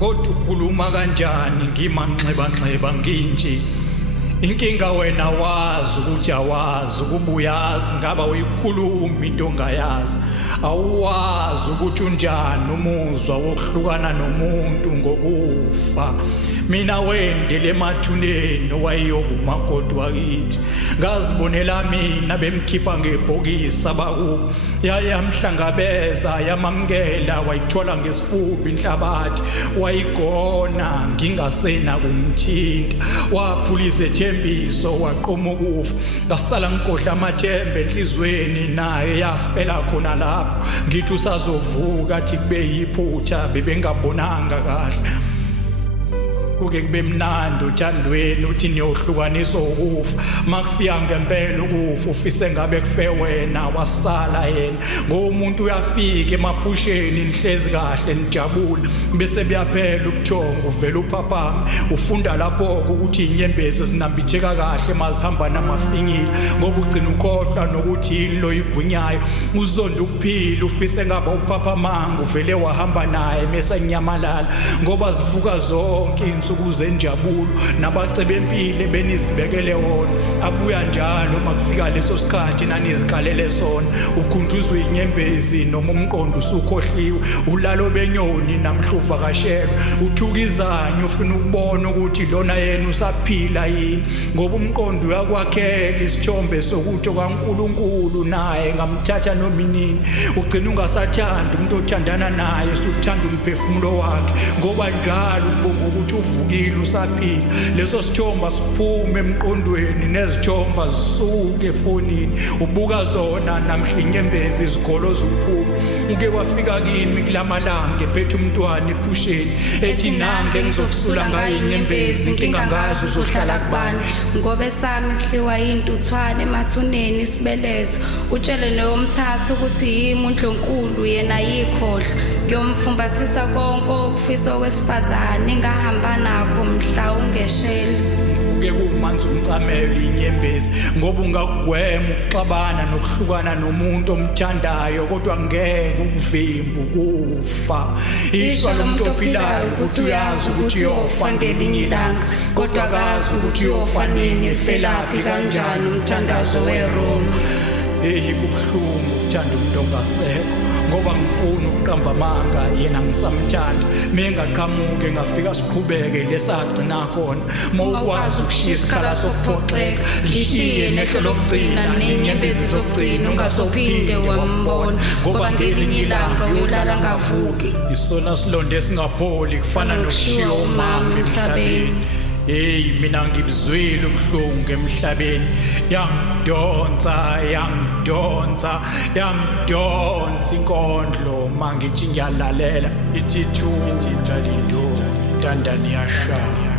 kodwa ukhuluma kanjani ngimanxeba nginje inkinga wena wazi ukuthi awazi ukubuyazi ngaba uyikhuluma into ongayazi awazi ukuthi unjani umuzwa wokuhlukana nomuntu ngokufa mina wendele emathuneni wayeyokumakoti wakithi ngazibonela mina bemkhipha ngebhokisi abakubo yayamhlangabeza yamamkela wayithola ngesifuba inhlabathi wayigona ngingasena kumthinta waphulisa ethembiso waqoma ukufa ngasala ngikhohla amathembe enhlizweni naye yafela khona lapho ngithi usazovuka athi kube yiphutha bebengabonanga kahle kuke kube mnandi uthandweni uthi niyohlukaniswa ukufa makufika ngempela ukufa ufise ngabe kufe wena wasala yena ngomuntu uyafika emaphusheni nihlezi kahle nijabule bese buyaphela ubuthongo uvela uphaphama ufunda lapho ukuthi inyembezi zinambitheka kahle mazihamba namafinyila ngoba ugcina ukhohlwa nokuthi lo igwinyayo uzonda ukuphila ufise ngaba uphaphama uvele wahamba naye mase nyamalala ngoba zivuka zonke ukuze injabulo nabacebe empile benizibekele wona abuya njalo makufika leso sikhathi nanizikalele sona ukhunjuzwa inyembezi noma umqondo usukhohliwe ulalo benyoni namhluva kashelo uthukizanye ufuna ukubona ukuthi lona yena usaphila yini ngoba umqondo uyakwakhela isithombe sokuthi kaNkuluNkulu naye ngamthatha nominini ugcina ungasathanda umuntu othandana naye sukuthanda umphefumulo wakhe ngoba njalo ubonga ukuthi uvukile usaphila leso sithomba siphume emqondweni nezithomba zisuke efonini ubuka zona namhla inyembezi izigoloza uphuma uke wafika kimi kulamalanga ephethe umntwana ephusheni ethi nange ngizokusula ngayo inyembezi inkinga ngazo uzohlala kubani ngoba esami sihliwa intuthwane emathuneni isibelezo utshele neyomthatha ukuthi yimi uNdlonkulu yena yikhohlwa ngiyomfumbathisa konke okufisa owesifazane ingahamba nakho mhla ungeshela uke kumanzi umcamelo inyembezi ngoba ungakugwema ukuxabana nokuhlukana nomuntu omthandayo kodwa ngeke ukuvimba ukufa ishwa lomuntu ophilayo ukuthi uyazi ukuthi uyofa ngelinye ilanga kodwa akazi ukuthi uyofa nini efelaphi kanjani umthandazo weRoma kubuhlungu ukuthanda umuntu ongasekho ngoba ngifuna ukuqamba amanga yena ngisamthanda mengaqhamuke ngafika siqhubeke lesagcina khona mawukwazi ukushiya isikhala sokuphoxeka lishiye nehlo lokugcina nenyembezi zokugcina ungasophinde wambona ngoba ngelinye ilanga uyolala ngavuki isona silonde esingapholi kufana nokushiya umama emhlabeni mina ngibuzwile ubuhlungu emhlabeni yangidonsa inkondlo mangithi ngiyalalela ithi thu ndalindo tandani yashaya